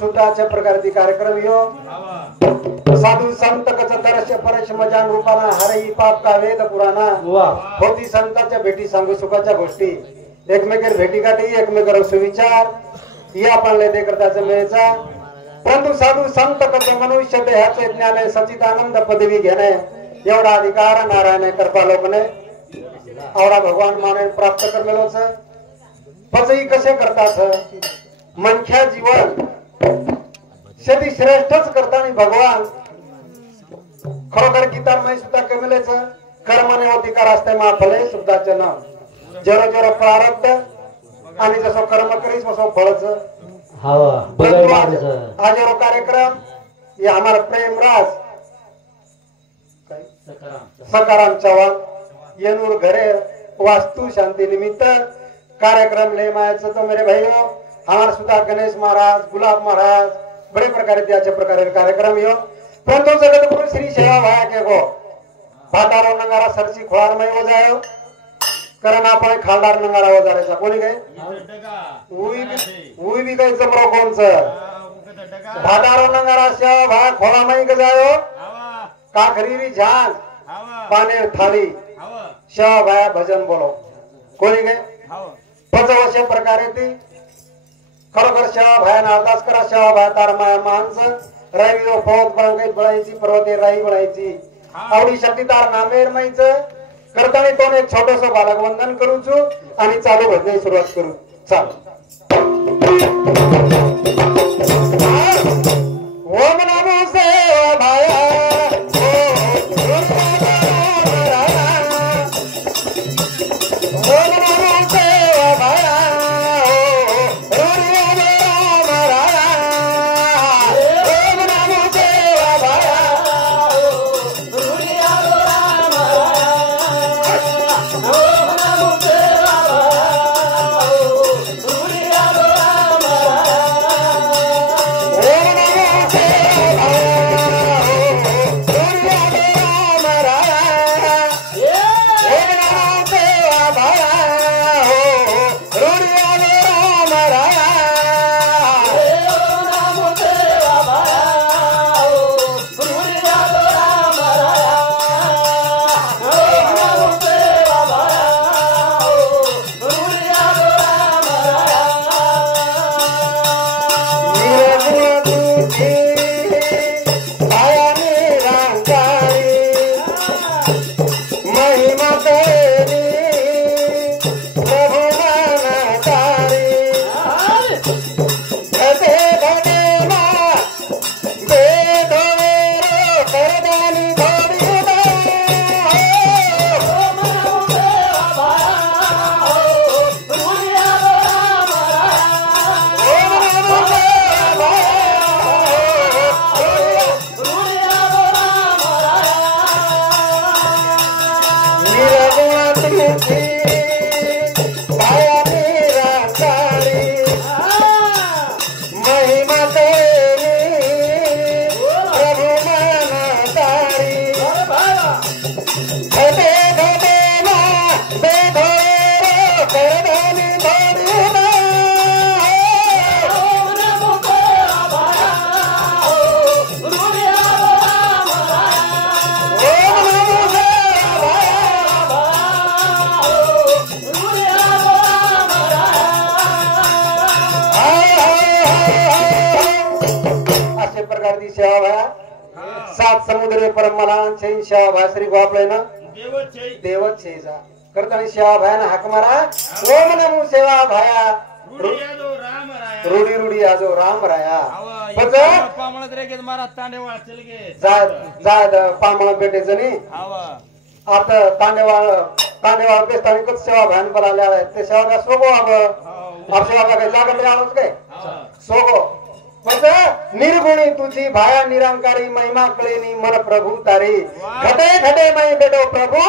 सुद्धा अशा प्रकारचे कार्यक्रम यो साधू संत कच दर्श परश मजान रूपाना हरई पाप का वेद पुराणा होती संतांच्या भेटी सांगू सुखाच्या गोष्टी एकमेकर भेटी गाठी एकमेकर सुविचार या आपण लेते करताचा मिळायचा परंतु साधू संत कच मनुष्य देहाचे ज्ञान सचिदानंद पदवी घेणे एवढा अधिकार नारायण कृपा लोकने आवडा भगवान माने प्राप्त करमेलोच पचई कसे करतात मनख्या जीवन शेती श्रेष्ठच करताना भगवान खरोखर गीतामय सुद्धा कमेलेच कर्मने अधिकार असते महाफले सुद्धाचे नाव जरो जरो प्रारब्ध आणि जसं कर्म करीस तसं फळच आज जो कार्यक्रम ये हमारा प्रेम राज सकाराम चव्हाण येनूर घरे वास्तु शांति निमित्त कार्यक्रम ले मायाचं तो मेरे भाइयों हमारा सुधा गणेश महाराज गुलाब महाराज बड़े प्रकार के प्रकार कार्यक्रम यो परंतु जगत गुरु श्री सेवा भाया के गो भाटारो नंगारा सरसी खोळार में हो जायो कारण आपण खालदार नंगारा हो जायचा कोणी गए उई भी गए जमरो कोणच भाटारो नंगारा सेवा भाया खोळा में ग जायो काखरीरी झांज पाने थाली सेवा भाया भजन बोलो कोणी गए पच अशा प्रकारे ती खरोखर सेवा भाया अरदास करा सेवा भाया तार माया माणस रवी फौज बळाई बळायची पर्वते राई बळायची आवडी शक्तीदार नामेर माईच करताना तो एक छोटस बालक वंदन करूचू आणि चालू भजनाची सुरुवात करू चाल ओम नमो सेवा भाया सात समुद्र परमलान छे सेवा भाया श्री गोपळे ना देवच छे जा करताना सेवा भाया ना हाक मारा ओम नमो सेवा भाया रूडी रूडी आजो राम राया पच पामळत रे के मारा तांडेवाळ चल गे जा पामळ बेटे जनी आता तांडेवाळ बेस्तानी कत सेवा भायान बोलाले ते सेवा का सोगो अब सेवा का लागत रे आणूच काय सोगो पच निर्गुणी तुझी भाया निरंकारी महिमा कळेनी मन प्रभू तारी घटे घटे मैं बेटो प्रभू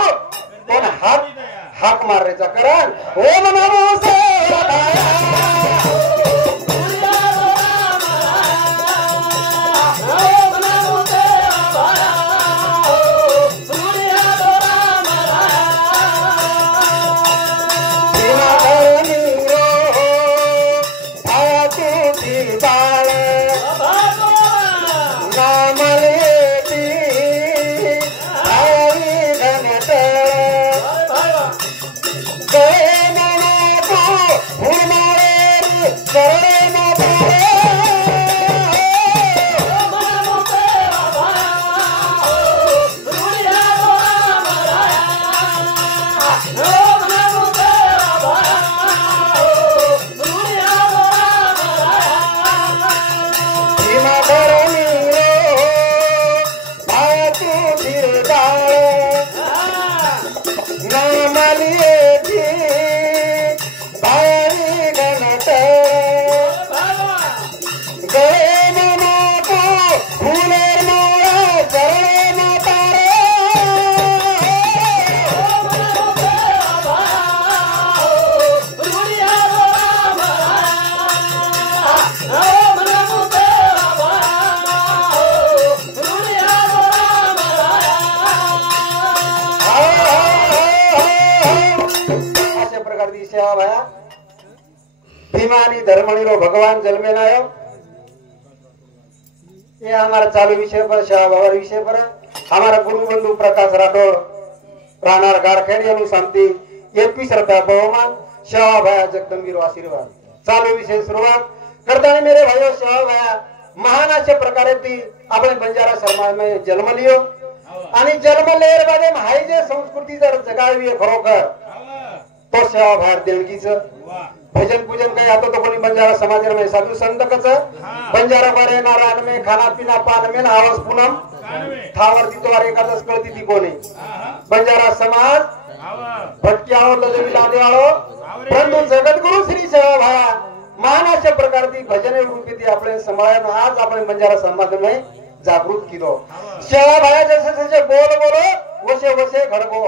कोण हाक मारायचा कारण ओम नमो सेवा भाया बाळ गए मामा को फूलेर माला चरण माता रे अशा प्रकारची सेवा भाया भीमानी धर्मणीरो भगवान जन्मे ना आयो ये हमारा चालू विषय पर सेवा भावा विषय पर हमारा गुरु बंधु प्रकाश राठौड़ राहणार गारखेड यांनी शांती 21 रुपया बहुमान सेवा भाया जगदंबीरो आशीर्वाद चालू विषय सुरुवात करताना मेरे भाइयों सेवा भाया महान अशा प्रकारे ती आपण बंजारा समाज में जन्म लियो आणि जन्म लेर बादे हाय जे संस्कृती जर जगावी खरोखर तो सेवा भार देणगीचं भजन पूजन काही आता तो कोणी बंजारा समाज में साधू संत कच बंजारा बरे नारायण में खाना पीना पान में आवाज पूनम थावर तितवार एकादश कळती ती कोणी बंजारा समाज भटक्यावर लजवी लादेवाळो परंतु जगद्गुरु श्री सेवा भाया महान अशा प्रकारची भजने रूपी ती आपले समाज आज आपण बंजारा समाज में जागृत किलो सेवा भाया जैसे जैसे बोल बोलो वसे वसे घडगो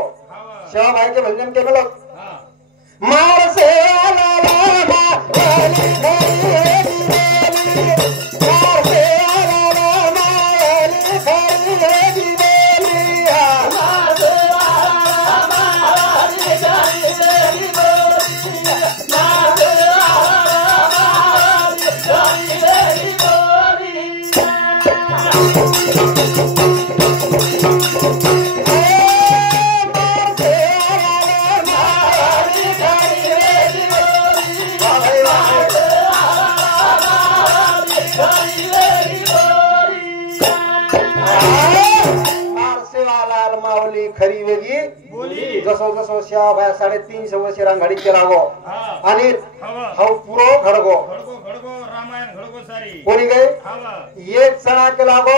सेवा भाई के भजन के बोलो मार से खरी वेगळी बोली जसो जसो सेवा भाया 350 वर्ष रांगाडी केला गो आणि हाव पुरो घडगो रामायण घडगो सारी कोणी गए एक चणा केला गो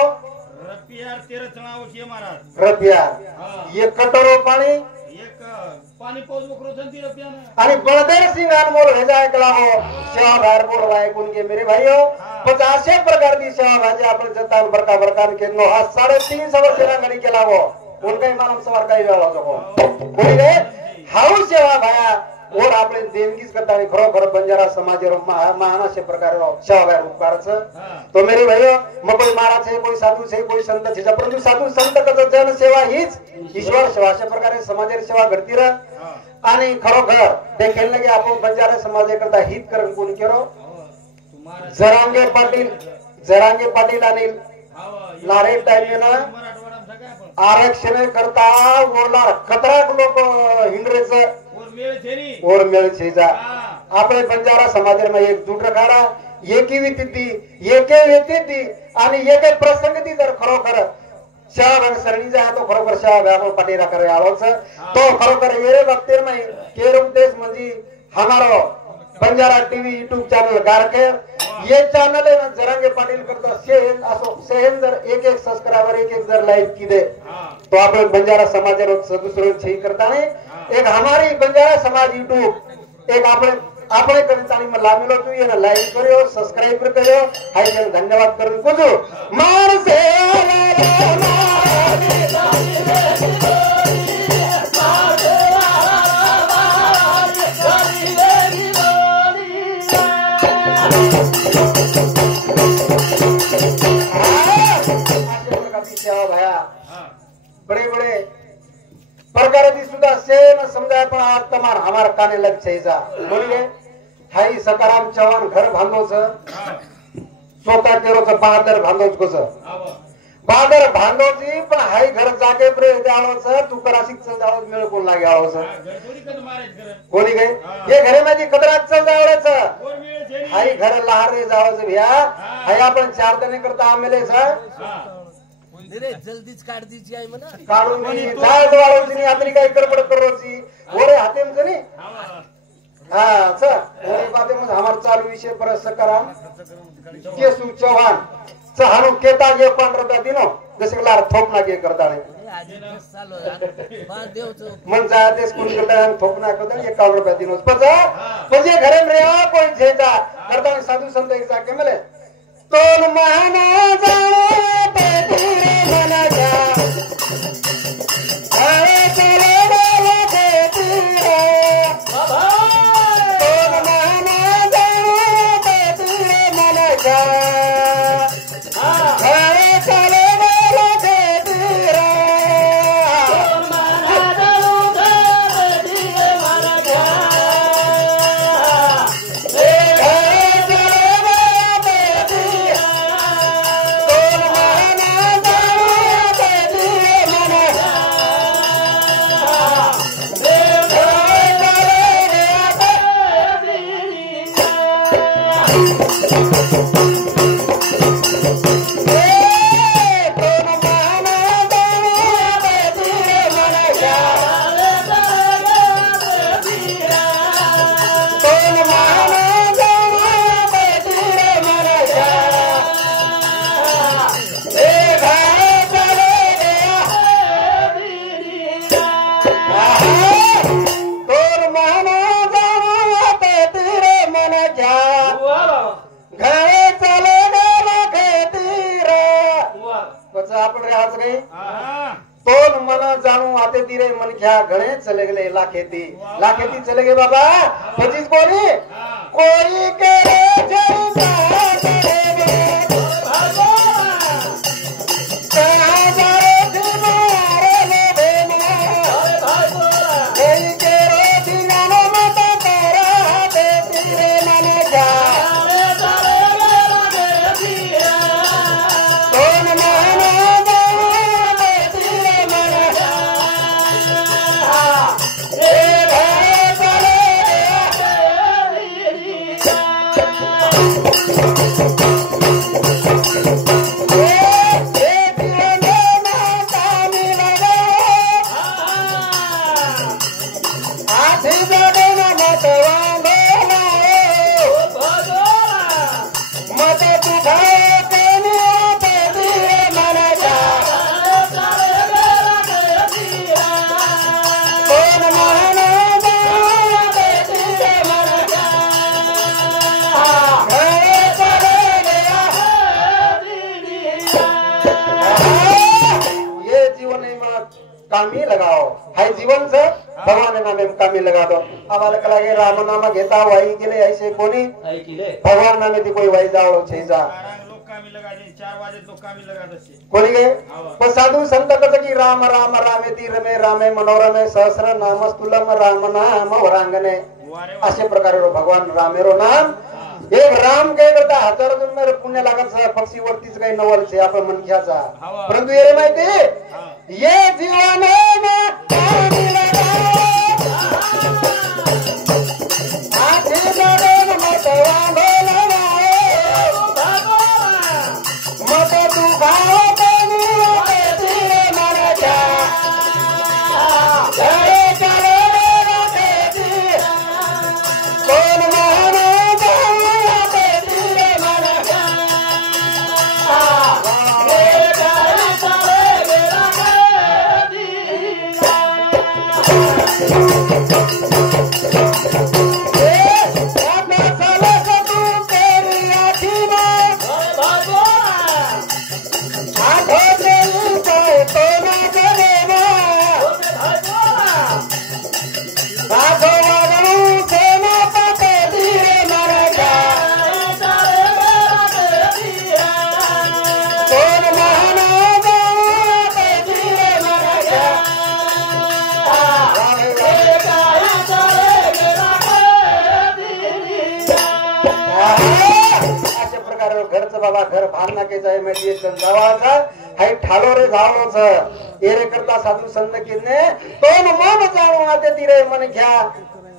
रपियार 13 चणा उठिए महाराज रपियार एक कटोरो पाणी एक पाणी पोज वकरो जंती रपियाने आणि बलदेव सिंह अनमोल भेजा केला हो सेवा भार बोल भाई कोण के मेरे भाइयों 50 प्रकार की सेवा भाजी आपण जतान बरका बरकान के नो हा 350 वर्ष रांगाडी केला गो कोणताही मानव सवार काही वेळा होतो कोणी रे हाऊ सेवा भाया और आपले देणगीच करता खरोखर बंजारा समाज महान अशा प्रकारे सेवा भाया उपकारच तो मेरे भाइयों मग कोई महाराज है कोई साधू है कोई संत है परंतु साधू संत कच जन सेवा हीच ईश्वर सेवा अशा प्रकारे समाजाची सेवा घडती रह आणि खरोखर ते केलं की आपण बंजारा समाज करता हित करून कोण केरो जरांगे पाटील आणि लारे टाइम ना आरक्षण करता बोलणार खतराक लोक हिंद्रेच और मेळ छेजा आपले बंजारा समाज में एकजूट रखाडा एकी विती एके वेती आणि एके प्रसंग ती जर खरोखर सेवा सरणी जा तो खरोखर सेवा व्यापक पाटीरा करे आवच तो खरोखर मेरे वक्तेर में केर उद्देश म्हणजे हमारो बंजारा टीवी यूट्यूब चैनल गारके ये चैनल है ना जरांगे पाटील करता सेहन जर एक सब्सक्राइबर एक जर लाइक की दे तो आप लोग बंजारा समाज दूसरे छही करता है एक हमारी बंजारा समाज यूट्यूब एक आपने कवितानी में लामिलो तू ये ना लाइक करियो सब्सक्राइब करियो हाय जन धन्यवाद करून कुजो मार से बड़े बड़े प्रकार सुधा से न समझाय पण आज तमार हमार काने लग छेजा म्हणजे हाई सकाराम चव्हाण घर बांधोच स्वतः केरोच बहादर बांधोच कोस बहादर बांधोची पण हाई घर जागे प्रे जाळोच तू करासिक चल जाळोच मेळ कोण लागे आळोच कोणी गए ये घरे माझी कदरात चल जाळोच हाई घर लहार रे जाळोच भ्या हाई आपण 4 दिने करता आमेले सा रे जल्दीच काढ दीची आहे म्हणा काढून जाळ वाळवची यात्री काही करपड करोची ओरे हातेम जनी हां सर ओरे बाते म्हणजे हमार चालू विषय पर सकाराम केसू चव्हाण सहानु केता जे 5 रुपया दिनो जसे लार थोपना के करताळे चालो बाळ देवचो मन जा देश कोण करता थोपना करता 51 रुपया दिनो पजा म्हणजे घरे रे कोण छेजा करता साधू संत एक जाके मले तोन माना जानो ते तीरे मन जा घरे चले गए ते तीरे तोन माना जानो ते तीरे मन जा घरे चले गए ते तीरे तोन माना जानो ते तीरे मन जा तोन मन जाणू आते तीरे मन घ्या गणे चले गेले लाखेती लाखेती चले गे बाबा पचीस कोणी कोई के रे जलसा करे गे कहा जारे तुम्हारे ले देना कोई के रे दिनानो मत करा दे तीरे मन जा तोन मन कामी लगाओ हाय जीवन से भगवान नामे कामी लगा दो आम्हाला का लागे राम नाम घेता वाई गेले ऐसे कोणी भगवान नामे ती कोई वाई जाओ छे जा लोक कामी लगा दे 4 वाजे लोक कामी लगा दे कोणी गे पण साधू संत कसं की राम राम रामेती रमे रामे मनोरमे सहस्र नामस्तुलम राम नाम वरांगने असे प्रकारे भगवान रामेरो नाम एक राम काय करता हजारो जन्म पुण्य लागत पक्षी वरतीच काही नवल छे आपण मन घ्याचा परंतु ये माहिती ये जीवन बाबा घर भार नाकेचा आहे म्हणजे जावाचा हाय ठालो रे जावोच एरे करता साधू संत किने तो मन जाणो आते तीरे मन घ्या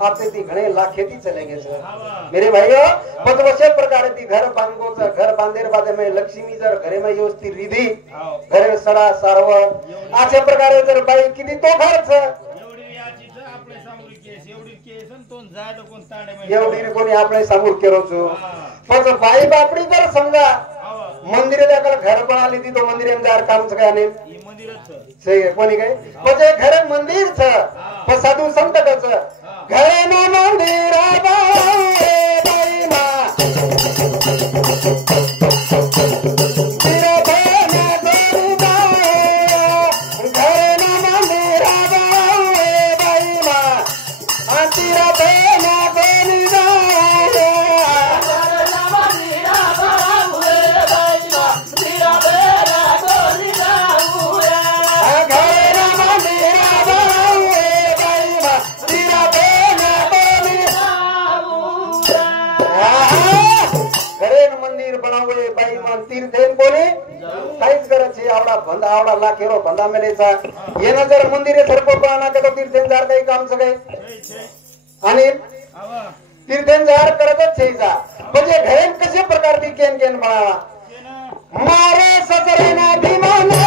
आपसे ती घणे लाखेती चलेंगे सर मेरे भाइयों पदवशे प्रकार ती घर बांधो घर बांधेर बाद में लक्ष्मी जर घरे में योस्ती रिधी घरे सडा सारव अशा प्रकारे जर बाई किती तो घरच एवढी कोणी आपले समोर केलो छो पण बाई बापडी जर समजा मंदिरे दाखल घर बनाली ती तो मंदिर में जार काम काय ने ई मंदिरच सही कोणी काय म्हणजे घर मंदिर छ पण साधू संत कच घरे ना मंदिर बाई मा बंदा आवडा लाखेरो बंदा मेलेचा येना जर मंदिरे सरपो पाना का तो तीर्थेंजार काही काम सगळे आणि तीर्थेंजार करतच छेजा म्हणजे घरेन कसे प्रकार ती केन केन बनावा मारे सजरेना भीमाने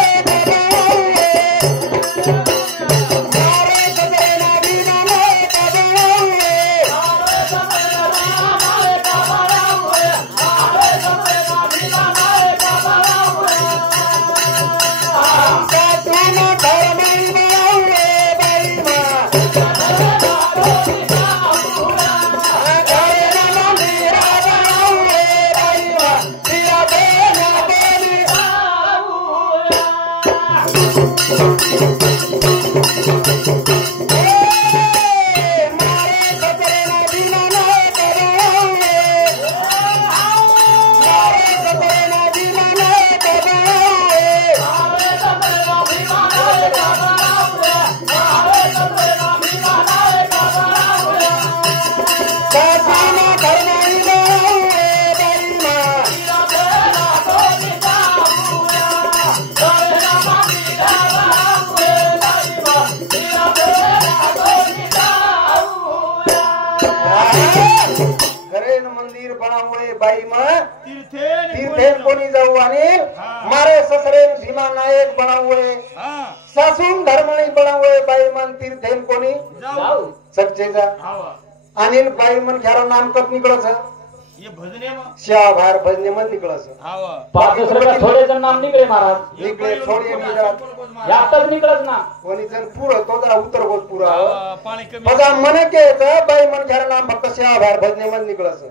बाई मग तीर्थेन कोणी जाऊ आणि मारे ससरे भीमा नायक बनावे सासून धर्मणी बनावे बाई मन तीर्थेन कोणी जाऊ सच्चे जा आणि बाई मन ख्यारो नाम कब निकळच ये भजने में श्या बाहेर भजने मन निकळच पाच दुसरे थोडे जण नाम निकळे महाराज निकळे थोडे निकळत जास्तच निकळत ना कोणी जण पुरं तो जरा उत्तर गोत पुरा पाणी कमी माझा मन के बाई मन ख्यारो नाम फक्त श्या बाहेर भजने मन निकळच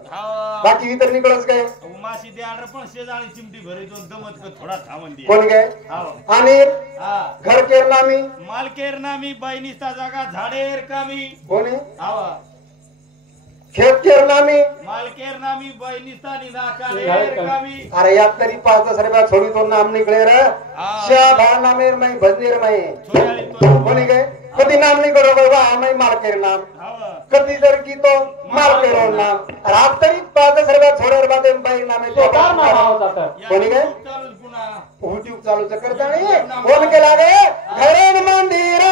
बाकी इतर निकळच काय मासी दे आडर पण शेजारी चिमटी भरी दोन दमत का थोडा थांबन दे कोण गे आणि घर केर नामी मालकेर नामी बाई निस्ता जागा झाडेर कामी कोणी आवा खेत केर नामी मालकेर नामी बाई निस्ता निदाकालेर कामी अरे यात तरी 5-10 रुपया छोड़ी तो नाम निकले रे श्या भार नामेर मैं भजनेर मैं छोयाली तो कोणी गे कधी नाम निकलो बाबा आम्ही मालकेर नाम आवा कधी जर की तो मालकेरो नाम रात तरी 5-10 रुपया छोडेर बादे बाई नामे तो काय नाव होता कोणी गे चालू पुन्हा YouTube चालू करता नाही कोण के लागे घरेन मंदिर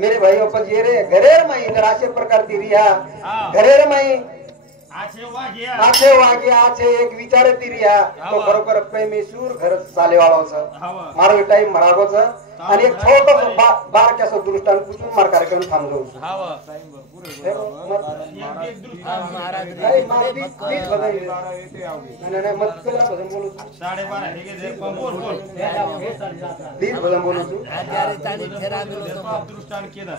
मेरे भाई अपन ये रे घरेर माई इधर आशे प्रकार ती रिया घरेर माई आछे वाघ्या आछे वागे आछे एक विचार तिरिया तो खरोखर प्रेमी सूर घर चालेवाळोच हवा मारो टाइम मरागोच आणि एक छोटस बारक्यास दृष्टांत पुसून मार कार्यक्रम थांबलो हवा एक दृष्टांत महाराज नाही नाही मत केला भजन बोलू 12:30 हे घे बोल बोल दीड भजन बोलू तू आजारी ताणी ठेरावे होतो दृष्टांत केला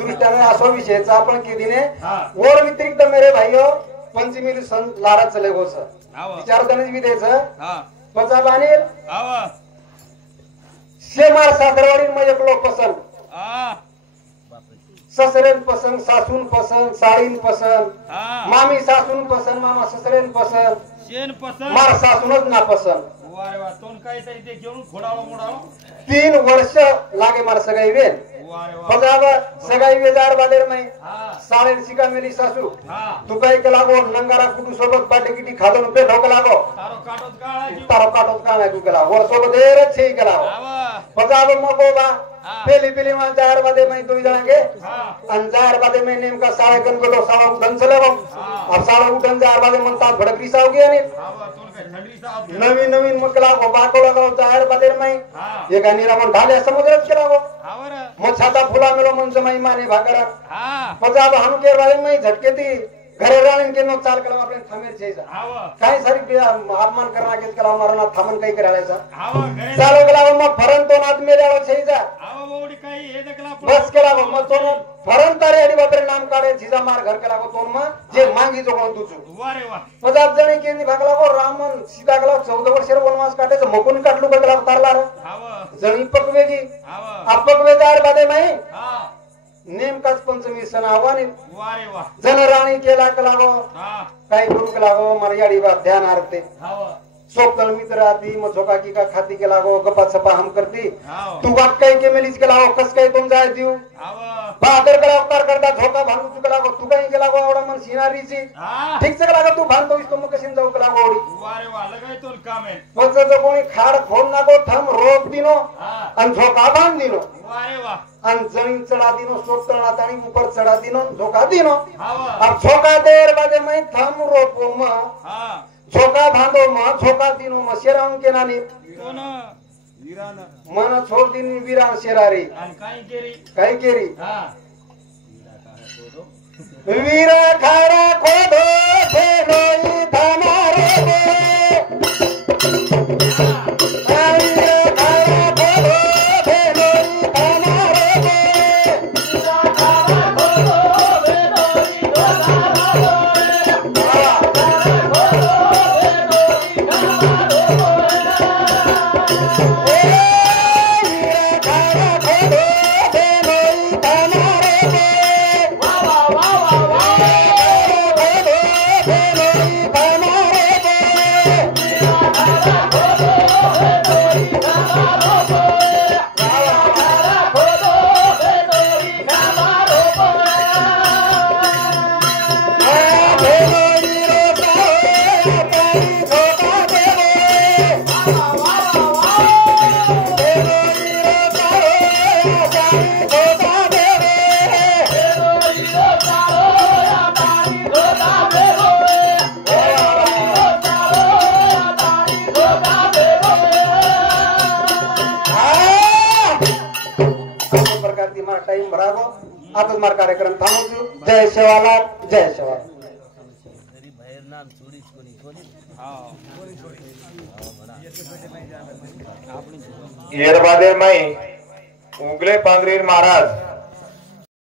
दृष्टाने असा विषयचा आपण केदीने हा और व्यतिरिक्त मेरे भाइयों पंचमी सन लारा चले गोस हवा विचारताना विदेचं हा पचा बाणीर हवा शेमार सासरवाडी मग एक लोक पसंत हा ससरेन पसंत सासून पसंत साळीन पसंत हा मामी सासून पसंत मामा ससरेन पसंत शेण पसंत मार सासूनच ना पसंत वारे वा तोंड काय तरी ते घेऊन खोडावं मोडावं 3 वर्ष लागे मार सगाई वेल वारे वा पजाब सगाई वेजार बालेर मै हा साळेन शिका मेली सासू हा तू काय केला गो नंगारा कुटू सोबत बाटे किटी खादून पे ढोक लागो तारो काटोत काळा जीव तारो काटोत का नाही तू केला वर सोबत देर छे केला हवा पजाब मगो बा हा. पेली पेली मा जार बादे मै दुई जणांगे हा आणि जार बादे मै नेमका साळे गणगडो साळा उठन चले बा हा. अब साळा उठन जार बादे म्हणतात भडकरी साव गे आणि हवा तोंड काय थंडी साप नवीन नवीन मग केला गो बाको लगाव जार बादे मै हा एका निरामन ढाले समुद्रात केला गो हवा रे मग छाता फुला मेलो मन जमाई माने भाकरा हा पजाब हम के बारे में झटके ती घरे राणीन के नो चाल केला आपले थांबेर छेजा हवा काय सारी अपमान करना के केला मारना थामन काही करायचा हवा घरे चालो गेला मग फरन तो नाद मेल्या छेजा हवा बोडी काही हे देखला बस केला मग तो फरन तारे अडी बापरे नाम काढे छीजा मार घर केला तो मग जे मांगी जो कोण तुझू वारे वा पजाब जणी केनी भागला गो रामन सीता गेला 14 वर्ष वनवास काढायचं मकोनी काटलू गेला तारला हवा जणी पकवेगी हवा अपकवेदार बादे माई हा नेमकाच पंचमी सण आव्हाने वारे वा जन राणी केला कलागो हा काही करू कलागो मर्यादी बा ध्यान आरते हवा सोकल मित्र आती मग झोका की का खाती केला गो गप्पा सपा हम करती हवा तू बात काही के मेलीच केला गो कस काही तुम जाय देऊ हवा बहादर कला अवतार करता झोका भांगू तू केला गो तू काही केला गो आवडा मन सिनारीची हा ठीक से केला गो तू भांगतो इस्तो मग कशीन जाऊ केला गोडी वारे वा लगाय तो काम है पच जो कोणी खाड फोन ना गो थम रोप दिनो हा आणि झोका बांध दिनो वारे वा आणि जमीन चढा दिनो सोप चढा आणि ऊपर चढा दिनो झोका दिनो हवा अब झोका देर बादे मैं थम रोपो म हा झोका बांधो म झोका दिनो म शेराऊन के नानी तो ना वीरान मन छोड़ दिन वीरान शेरारी आणि काही केरी काय केरी हा वीर खारा खोदो फेरोई धमारो वीर खारा खोदो फेरोई टाइम भरागो आताच मार कार्यक्रम थांबवतो जय शिवालाल जय शिवालाल तरी बाहेर नाम चोरीच कोणी कोणी येरबादेर माई उगले पांगरीर महाराज